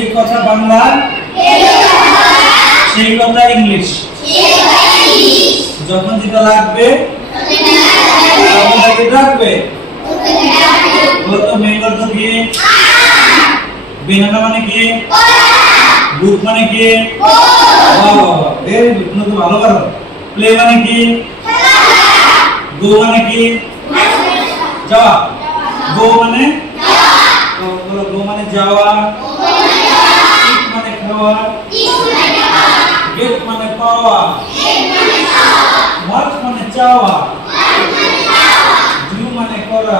যে কথা বাংলা সেই কথা ইংলিশ যখন যেটা লাগবে তখন তাকে ডাকবে গত মেন অর্থ কি বেনানা মানে কি বুক মানে কি ভেরি গুড তো ভালো করো প্লে মানে কি গো মানে কি যাওয়া গো মানে বলো গো মানে যাওয়া ইট মানে খাওয়া গেট মানে পাওয়া ওয়াচ মানে চাওয়া ডু মানে করা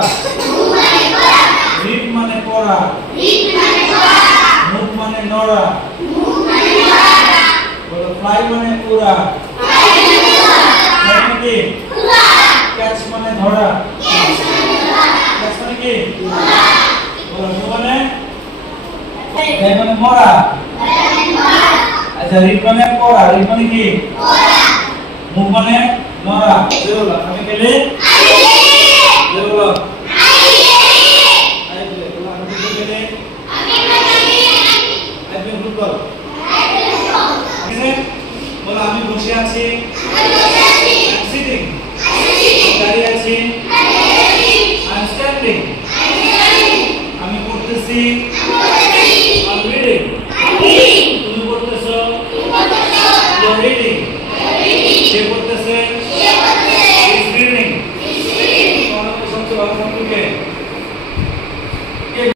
রিড মানে পড়া মুভ মানে নড়া বলো ফ্লাই মানে উড়া ফ্লাই মানে কি ক্যাচ মানে ধরা ক্যাচ মানে কি বলো ডু মানে ডাই মানে মরা আচ্ছা রিড মানে পড়া রিড মানে কি মুভ মানে নড়া বলো আমি গেলে বলো আমি বসে আছি সিটিং দাঁড়িয়ে আছি